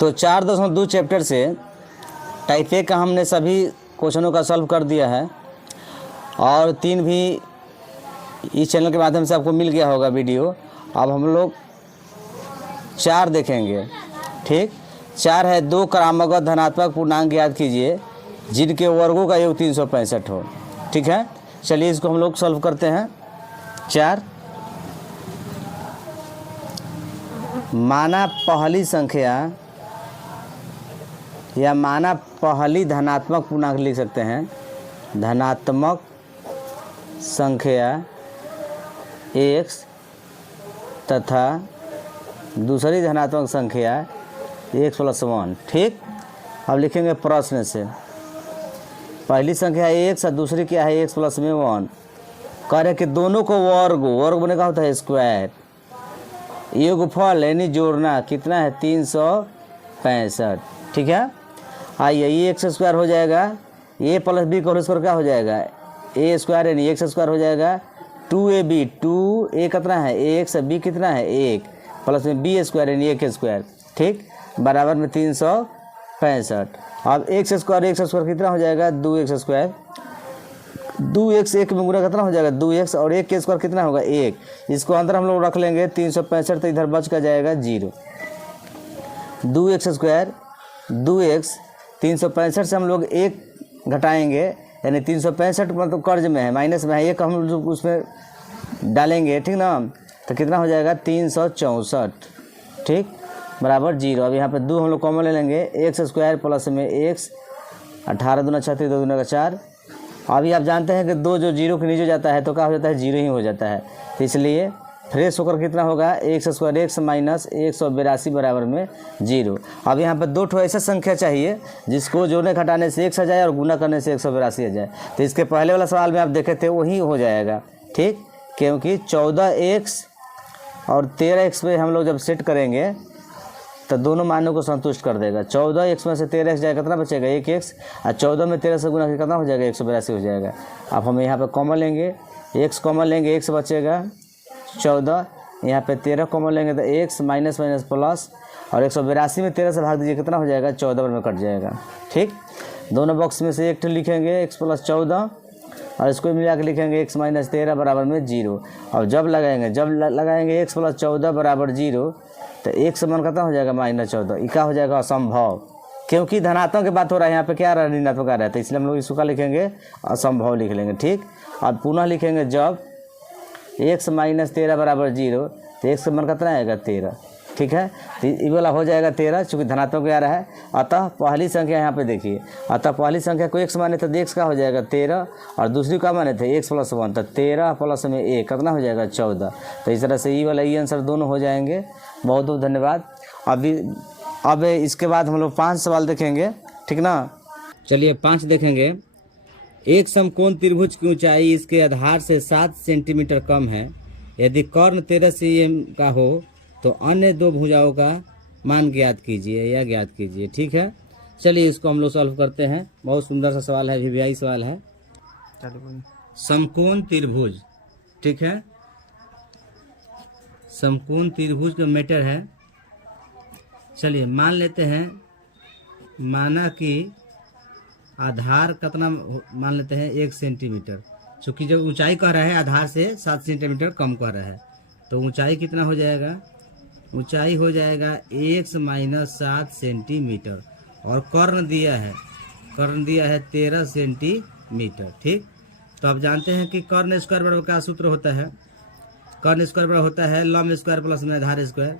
तो 4.2 चैप्टर से type A का हमने सभी क्वेश्चनों का सॉल्व कर दिया है और 3 भी इस चैनल के माध्यम से आपको मिल गया होगा वीडियो। अब हम लोग 4 देखेंगे। ठीक, 4 है 2 क्रमागत धनात्मक पूर्णांक याद कीजिए जिनके वर्गों का योग 365 हो। ठीक है, चलिए इसको हम लोग सॉल्व करते हैं। 4, माना पहली संख्या या माना पहली धनात्मक पूर्णांक लिख सकते हैं, धनात्मक संख्या x तथा दूसरी धनात्मक संख्या x + 1। ठीक, अब लिखेंगे प्रश्न से। पहली संख्या x और दूसरी क्या है x + 1। कह रहे कि दोनों को वर्ग बने का होता है स्क्वायर। योगफल यानी जोड़ना कितना है 365। ठीक है, आइए ये x स्क्वायर हो जाएगा, a + b का होल स्क्वायर क्या हो जाएगा a स्क्वायर यानी x स्क्वायर हो जाएगा 2ab। 2a कितना है x, b कितना है 1 प्लस में b स्क्वायर यानी 1 स्क्वायर। ठीक, बराबर में 365। अब x स्क्वायर कितना हो जाएगा 2x स्क्वायर। 2x 1 में गुना कितना हो जाएगा 2x और 1 के स्क्वायर कितना होगा 1। इसको अंदर हम लोग रख लेंगे 365, तो इधर बच का जाएगा 0। 2x स्क्वायर 2x 365 से हम लोग 1 घटाएंगे यानी 365 मतलब कर्ज में है, माइनस में है, 1 हम लोग उसमें डालेंगे। ठीक ना, तो कितना हो जाएगा 364। ठीक, बराबर 0। अब यहाँ पे 2 हम लोग कॉमन ले लेंगे, x स्क्वायर प्लस में x 18 दूना 36 2 दूना 4। अभी आप जानते हैं कि 2 जो 0 के नीचे जाता है तो क्या हो जाता है 0 ही हो जाता है, तो इसलिए फ्रेश होकर कितना होगा x स्क्वायर x माइनस 182 बराबर में 0। अब यहाँ पर 2 ऐसा संख्या चाहिए जिसको जोड़ने घटाने से 1 आ जाए और गुना करने से 182 आ जाए। तो इसके पहले वाला सवाल में आप देखे थे वही हो जाएगा। ठीक, क्योंकि 14x और 13x पे हम लोग जब सेट करेंगे तो दोनों मानों को संतुष्ट कर देगा। 14x में से 13x जाएगा कितना बचेगा 1x, और 14 में 13 से गुना कितना हो जाएगा 182 हो जाएगा। अब हम यहाँ पे कॉमन लेंगे, x कॉमन लेंगे, x बचेगा 14, यहाँ पे 13 कॉमन लेंगे तो x माइनस माइनस प्लस, और 182 में 13 से भाग दीजिए कितना हो जाएगा 14 में कट जाएगा। ठीक, दोनों बॉक्स में से 1 लिखेंगे x + 14 और इसको मिला के लिखेंगे x माइनस 13 बराबर में 0। और जब लगाएंगे x + 14 बराबर 0 तो x मान कितना हो जाएगा -14। ये क्या हो जाएगा असंभव, क्योंकि धनात्मक की बात हो रहा है, यहाँ पे क्या आ रहा है ऋणात्मक आ रहा है, तो इसलिए हम लोग इसको क्या लिखेंगे असंभव लिख लेंगे। ठीक, अब पुनः लिखेंगे जब x माइनस 13 बराबर 0 तो x मान कितना आएगा 13। ठीक है, तो ये वाला हो जाएगा 13 चूँकि धनात्मक आ रहा है। अतः पहली संख्या यहाँ पे देखिए, अतः पहली संख्या को x माने तो x का हो जाएगा 13 और दूसरी का माने थे x + 1, तो 13 प्लस में 1 कितना हो जाएगा 14। तो इस तरह से ये वाला ये आंसर दोनों हो जाएंगे। बहुत बहुत धन्यवाद। अब इसके बाद हम लोग 5 सवाल देखेंगे। ठीक ना, चलिए 5 देखेंगे। एक समकोण त्रिभुज की ऊंचाई इसके आधार से 7 सेंटीमीटर कम है। यदि कर्ण 13 cm का हो तो अन्य 2 भुजाओं का मान ज्ञात कीजिए या ज्ञात कीजिए। ठीक है, चलिए इसको हम लोग सॉल्व करते हैं। बहुत सुंदर सा सवाल है, वीवीआई सवाल है। समकोण त्रिभुज, ठीक है, समकोण त्रिभुज का मैटर है। चलिए मान लेते हैं, माना कि आधार कितना मान लेते हैं 1 सेंटीमीटर, चूँकि जब ऊंचाई कह रहा है आधार से 7 सेंटीमीटर कम कह रहा है, तो ऊंचाई कितना हो जाएगा, ऊंचाई हो जाएगा x माइनस 7 सेंटीमीटर और कर्ण दिया है 13 सेंटीमीटर। ठीक, तो आप जानते हैं कि कर्ण स्क्वायर बराबर क्या सूत्र होता है, कर्ण स्क्वायर बराबर होता है लंब स्क्वायर प्लस में आधार स्क्वायर,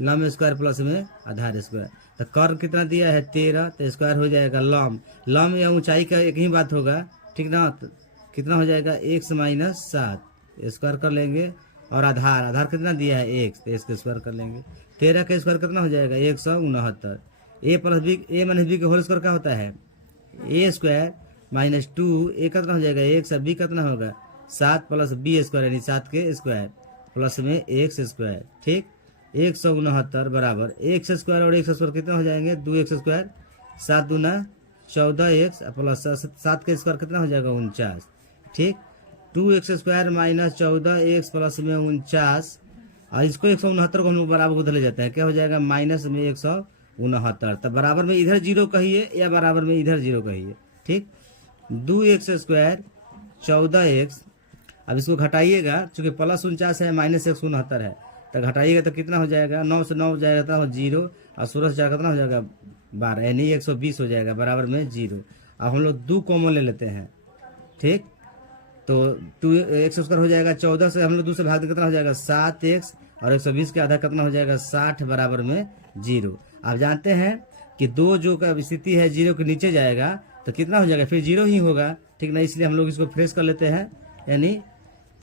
लंब स्क्वायर प्लस में आधार स्क्वायर। तो कर्ण कितना दिया है 13, तो स्क्वायर हो जाएगा लंब या ऊंचाई का एक ही बात होगा। ठीक ना, तो कितना हो जाएगा x माइनस 7 स्क्वायर कर लेंगे और आधार कितना दिया है 1, तो इसका स्क्वायर कर लेंगे। 13 का स्क्वायर कितना हो जाएगा 169। a plus B a minus B का होल स्क्वायर क्या होता है a स्क्वायर माइनस 2, a कितना हो जाएगा 1 और b कितना होगा 7 प्लस b स्क्वायर यानी 7 के स्क्वायर प्लस में x स्क्वायर। ठीक, 169 बराबर x स्क्वायर और x स्क्वायर कितना हो जाएंगे 2x स्क्वायर, 7 दूना 14x प्लस 7 के स्क्वायर कितना हो जाएगा 49। ठीक, 2x square minus 14x plus में 49 और इसको 169 को हम लोग बराबर बदले जाते हैं, क्या हो जाएगा माइनस में 169 69। तब बराबर में इधर 0 कहिए या बराबर में इधर 0 कहिए। ठीक, 2x² 14x। अब इसको घटाइएगा, चूंकि +49 है -1 69 है, तो घटाइएगा तो कितना हो जाएगा, 9 से 9 हो जाएगा तो 0, और 16 से 4 कितना हो जाएगा 12, यानी 120 हो जाएगा बराबर में 0। अब हम लोग 2 कॉमन ले लेते हैं। ठीक, तो 2x² हो जाएगा 14 से हम लोग 2 से भाग दे कितना हो जाएगा 7x, और 120 के आधा कितना हो जाएगा 60 बराबर में 0। आप जानते हैं कि 2 जो का स्थिति है 0 के नीचे जाएगा तो कितना हो जाएगा, फिर 0 ही होगा। ठीक ना, इसलिए हम लोग इसको फ्रेश कर लेते हैं, यानी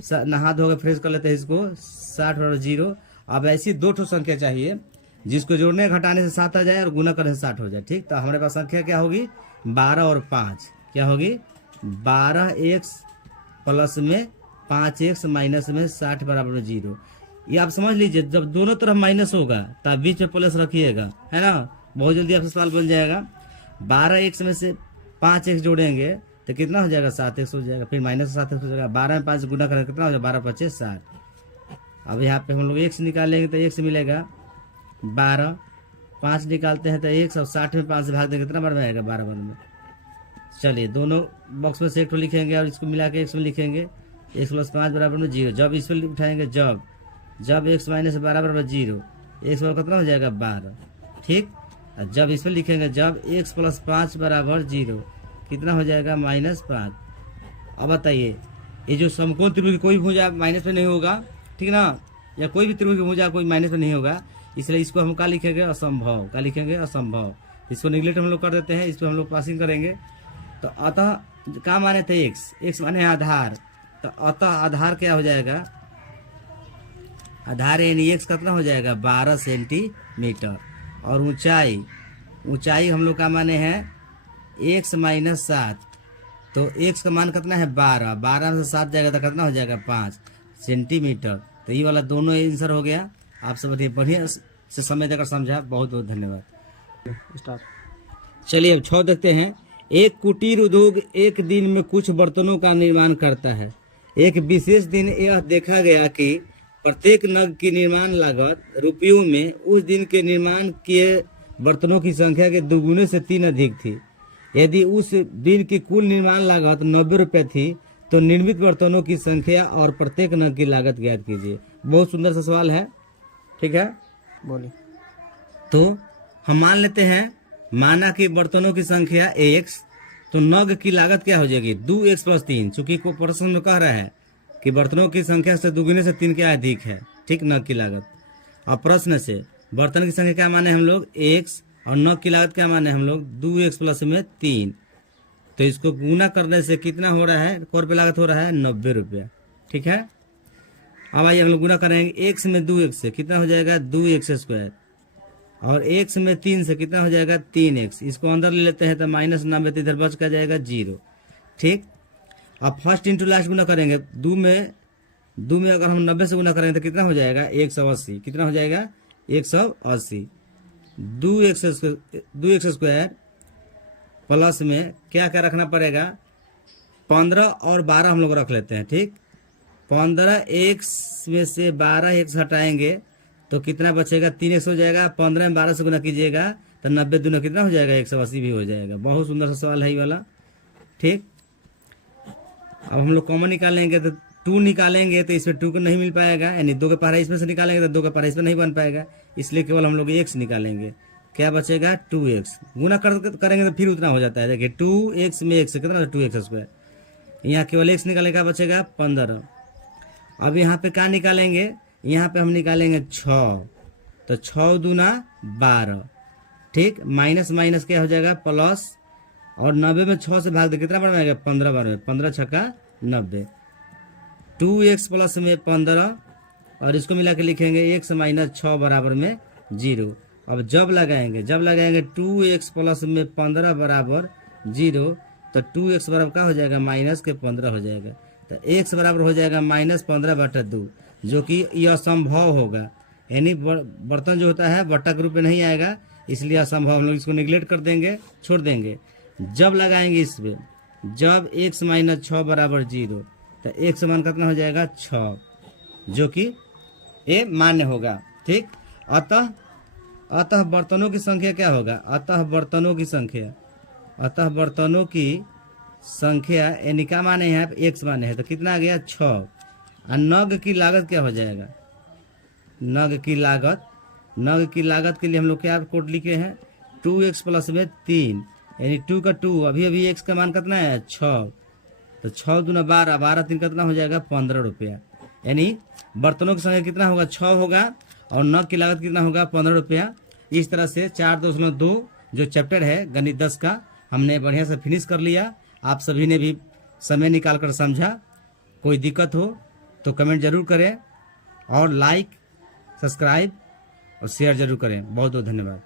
नहा धो के फ्रेश कर लेते हैं इसको, 60 बराबर 0। अब ऐसी 2 ठो संख्या चाहिए जिसको जोड़ने घटाने से 7 आ जाए और गुना करने से 60 हो जाए। ठीक, तो हमारे पास संख्या क्या होगी, 12 और 5 क्या होगी, 12x प्लस में 5x माइनस में 60 बराबर में 0। ये आप समझ लीजिए, जब दोनों तरफ माइनस होगा तब बीच में प्लस रखिएगा, है ना, बहुत जल्दी आपका सवाल बन जाएगा। 12x में से 5x जोड़ेंगे तो कितना हो जाएगा 7x हो जाएगा, फिर माइनस 7x हो जाएगा। 12 में 5 गुना करेंगे कितना हो जाएगा 12 × 5 = 60। अब यहाँ पे हम लोग x निकालेंगे तो x मिलेगा 12, 5 निकालते हैं तो x, और 60 में 5 से भाग देंगे कितना बार में आएगा 12 बार में। चलिए दोनों बॉक्स में से एक ठो लिखेंगे और इसको मिला के x में लिखेंगे, x + 5 बराबर में 0। जब इस पर उठाएंगे जब x - 12 बराबर में 0, x बराबर कितना हो जाएगा 12। ठीक, और जब इस पर लिखेंगे जब x + 5 बराबर 0, कितना हो जाएगा -5। अब बताइए, ये जो समकोण त्रिभुज कोई भी भुजा माइनस में नहीं होगा, ठीक ना, या कोई भी त्रिभुज की भुजा कोई माइनस में नहीं होगा, इसलिए इसको हम क्या लिखेंगे, असंभव। क्या लिखेंगे, असंभव। इसको निगलेक्ट हम लोग कर देते हैं, इस पर हम लोग पासिंग करेंगे। तो अतः क्या माने थे x माने आधार, तो अतः आधार क्या हो जाएगा, आधार यानी x कितना हो जाएगा 12 सेंटीमीटर। और ऊंचाई हम लोग का माने हैं x - 7, तो x का मान कितना है 12 में से 7 जाएगा तो कितना हो जाएगा 5 सेंटीमीटर। तो ये वाला दोनों आंसर हो गया। आप सब बढ़िया से समय देकर समझा, बहुत बहुत धन्यवाद। स्टार्ट। चलिए अब 6 देखते हैं। एक कुटीर उद्योग एक दिन में कुछ बर्तनों का निर्माण करता है। एक विशेष दिन यह देखा गया कि प्रत्येक नग की निर्माण लागत रुपयों में उस दिन के निर्माण किए बर्तनों की संख्या के 2 गुने से 3 अधिक थी। यदि उस दिन की कुल निर्माण लागत 90 रुपये थी तो निर्मित बर्तनों की संख्या और प्रत्येक नग की लागत ज्ञात कीजिए। बहुत सुंदर सा सवाल है। ठीक है, बोलिए। तो हम मान लेते हैं, माना कि बर्तनों की संख्या x, तो नग की लागत क्या हो जाएगी 2x + 3, चूंकि को प्रश्न में कह रहा है कि बर्तनों की संख्या से 2 गुने से 3 क्या अधिक है। ठीक, नग की लागत। और प्रश्न से बर्तन की संख्या क्या माने हम लोग x, और नग की लागत क्या माने हम लोग 2x प्लस में 3, तो इसको गुना करने से कितना हो रहा है, कौ रुपये लागत हो रहा है 90 रुपया। ठीक है, अब आइए हम लोग गुना करेंगे। x में 2x से कितना हो जाएगा 2x², और x में 3 से कितना हो जाएगा 3x। इसको अंदर ले लेते हैं तो -90, तो इधर बच का जाएगा 0। ठीक, अब फर्स्ट इंटू लास्ट गुना करेंगे। 2 में अगर हम 90 से गुना करेंगे तो कितना हो जाएगा 180। कितना हो जाएगा 180। 2x² प्लस में क्या क्या रखना पड़ेगा, 15 और 12 हम लोग रख लेते हैं। ठीक, 15x में से 12x हटाएंगे तो कितना बचेगा 3x हो जाएगा। 15 में 12 से गुना कीजिएगा तो 90 दूना कितना हो जाएगा 180 भी हो जाएगा। बहुत सुंदर सा सवाल है ये वाला। ठीक, अब हम लोग कॉमन निकालेंगे तो 2 निकालेंगे तो इसमें 2 को नहीं मिल पाएगा, यानी 2 का पारा इसमें से निकालेंगे तो 2 का पारा इसमें नहीं बन पाएगा, इसलिए केवल हम लोग x निकालेंगे। क्या बचेगा 2x। गुना करेंगे तो फिर उतना हो जाता है। देखिए 2x में x कितना 2x², यहाँ केवल x निकालेगा, बचेगा 15। अब यहाँ पे क्या निकालेंगे, यहाँ पे हम निकालेंगे 6, तो 6 दूना 12। ठीक, माइनस माइनस क्या हो जाएगा प्लस, और 90 में 6 से भाग दे कितना बार में आएगा 15 बार में, 15 छक्का 90। 2x प्लस में 15, और इसको मिला के लिखेंगे x - 6 बराबर में 0। अब जब लगाएंगे 2x प्लस में 15 बराबर 0, तो 2x बराबर क्या हो जाएगा -15 हो जाएगा। तो x बराबर हो जाएगा -15/2, जो कि यह असंभव होगा। यानी बर्तन जो होता है बट्टा के रूप में नहीं आएगा, इसलिए असंभव। हम लोग इसको निगलेक्ट कर देंगे, छोड़ देंगे। जब लगाएंगे इस पे, जब x - 6 बराबर 0, तो x मान कितना हो जाएगा 6, जो कि ये मान्य होगा। ठीक, अतः अतः बर्तनों की संख्या क्या होगा, अतः बर्तनों की संख्या, अतः बर्तनों की संख्या यानी क्या माने यहाँ पे एक्स माने है, तो कितना आ गया 6। और नग की लागत क्या हो जाएगा, नग की लागत, नग की लागत के लिए हम लोग क्या कोड लिखे हैं 2x प्लस में 3 यानी 2 का 2, अभी अभी x का मान कितना है 6, तो 6 दूना 12, 12 3 कितना हो जाएगा 15 रुपया। यानी बर्तनों की संख्या कितना होगा 6 होगा और नग की लागत कितना होगा 15 रुपया। इस तरह से 4.2 जो चैप्टर है गणित 10 का हमने बढ़िया से फिनिश कर लिया। आप सभी ने भी समय निकाल कर समझा। कोई दिक्कत हो तो कमेंट जरूर करें और लाइक, सब्सक्राइब और शेयर जरूर करें। बहुत बहुत धन्यवाद।